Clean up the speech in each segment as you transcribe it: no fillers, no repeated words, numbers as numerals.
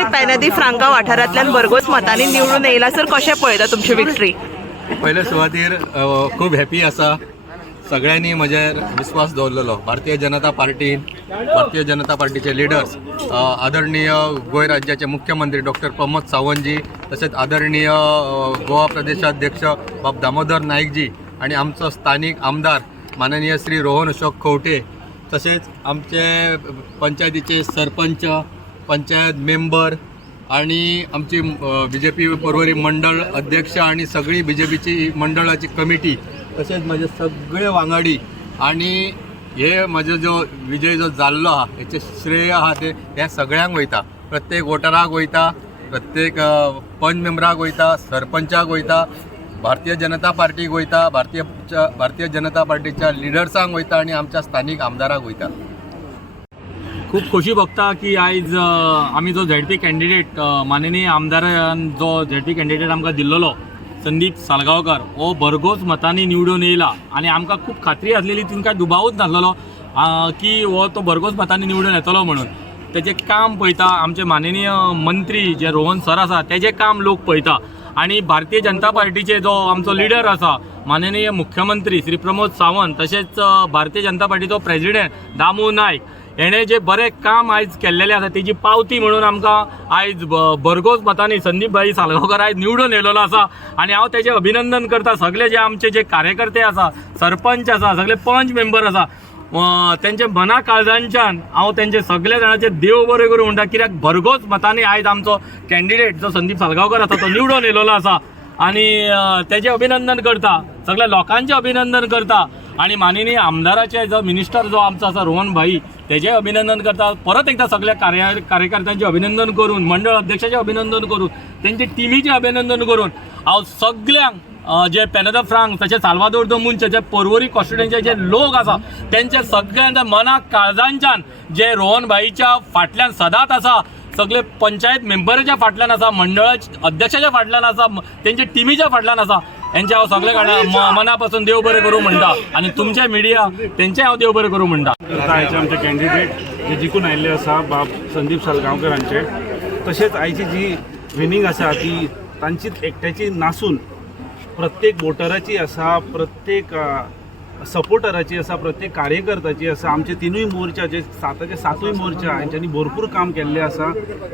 एकंदरीत पैनदी फ्रांका वाठारांतल्यान भरघोस मतांनी निवडून येयला सर, कशें पळयता तुमची विक्ट्री? पयले सुवातेर खूब हॅपी आसा. सगळ्यांनी म्हजेर विश्वास दवरलेलो. भारतीय जनता पार्टीचे लिडर्स आदरणीय गोंय राज्याचे मुख्यमंत्री डॉक्टर प्रमोद सावंतजी, तसेच आदरणीय गोवा प्रदेशाध्यक्ष बाब दामोदर नाईकजी आणि आमचो स्थानिक आमदार माननीय श्री रोहन अशोक खंवटे, तसेच आमचे पंचायतीचे सरपंच, पंचायत मेंबर आणि आमची BJP परवरी मंडळ अध्यक्ष आणि सगळी BJPची मंडळाची कमिटी, तसेच माझे सगळे वांगडी आणि हे माझो जो विजय जो जाल्लो आहा हेचे श्रेय आहा ते ह्या सगळ्यांक वयता. प्रत्येक वोटराक वयता, प्रत्येक पंच मेंबराक वयता, सरपंचाक वयता, भारतीय जनता पार्टीक वयता, भारतीय जनता पार्टीच्या लिडर्सांक वयता आणि आमच्या स्थानिक आमदाराक वयता. खूप खोशी भोगता की आयज आमी जो ZP कॅन्डिडेट माननीय आमदारान जो ZP कॅन्डिडेट आमकां दिल्लो संदीप सालगांवकर हो भरघोस मतांनी निवडून येयला आणि आमकां खूप खात्री आसलेली, तिंका दुबावूच नासलेलो की हो तो भरघोस मतांनी निवडून येतलो म्हणून. तेजें काम पळयता, आमचे माननीय मंत्री जे रोहन सर आसा तेजें काम लोक पळयता आणि भारतीय जनता पार्टीचे जो आमचो लिडर आसा माननीय मुख्यमंत्री श्री प्रमोद सावंत, तसेच भारतीय जनता पार्टीचो प्रेसिडेंट दामू नायक हेणे जे बरें काम आयज केल्लेलें आसा तेजी पावती म्हणून आमकां आयज भरघोस मतांनी संदीप भाई सालगांवकर आयज निवडून येयलेलो आसा आणि हांव तेजें अभिनंदन करता. सगळे जे आमचे जे कार्यकर्ते आसा, सरपंच आसा, सगळे पंच मेंबर आसा, तेंचे मना काळजांच्यान हांव तेंचे सगळे जाणांचे देव बरें करूं म्हणटा. कित्याक भरघोस मतांनी आयज आमचो कॅन्डिडेट जो संदीप सालगांवकर आसा तो निवडून येयलेलो आसा आणि तेजें अभिनंदन करता, सगळ्या लोकांचें अभिनंदन करता आणि माननीय आमदाराचे जो मिनिस्टर जो आमचो आसा रोहन भाई तेजें अभिनंदन करता. परत एकदा सगळ्या कार्यकर्त्यांचें अभिनंदन करून, मंडळ अध्यक्षाचें अभिनंदन करून, तेंचे टिमीचें अभिनंदन करून हांव सगळ्यांक जे पेनेदा फ्रांक तशेंच साल्वादोर द मुंच जे पर्वरी कॉन्स्टिट्युएन्सीचे जे लोक आसा तेंचे सगळ्यांच्या मनाक काळजांच्यान जे रोहन भाईच्या फाटल्यान सदांच आसा, सगळे पंचायत मेंबराच्या फाटल्यान आसा, मंडळाच्या अध्यक्षाच्या फाटल्यान आसा, तेंचे टिमीच्या फाटल्यान आसा, हेंचे हांव सगळे मना पासून देव बरें करूं म्हणटा आणि तुमचे मिडिया तेंचे हांव देव बरें करूं म्हणटा. आयचे आमचे कॅन्डिडेट जे जिखून आयिल्ले आसा बाब संदीप सालगांवकर हांचे, तशेंच आयची जी विनींग आसा ती तांचीच एकट्याची नासून प्रत्येक वोटराची आसा, प्रत्येक सपोर्टराची आसा, प्रत्येक कार्यकर्त्याची आसा. आमचे तिनूय मोर्चा जे सातूय मोर्चा हांच्यांनी भरपूर काम केल्लें आसा.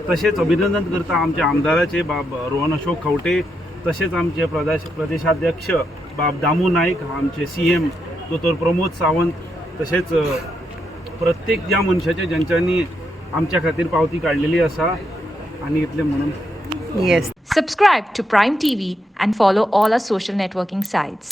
तशेंच अभिनंदन करता आमच्या आमदाराचे बाब रोहन अशोक खंवटे, तशेंच आमचे प्रदेशाध्यक्ष बाब दामू नाईक, आमचे CM दोतोर प्रमोद सावंत, तशेंच प्रत्येक ज्या मनशाचे ज्यांच्यांनी आमच्या खातीर पावती काडलेली आसा. आणि इतलें म्हणून yes. Subscribe to Prime TV and follow all our social networking sites.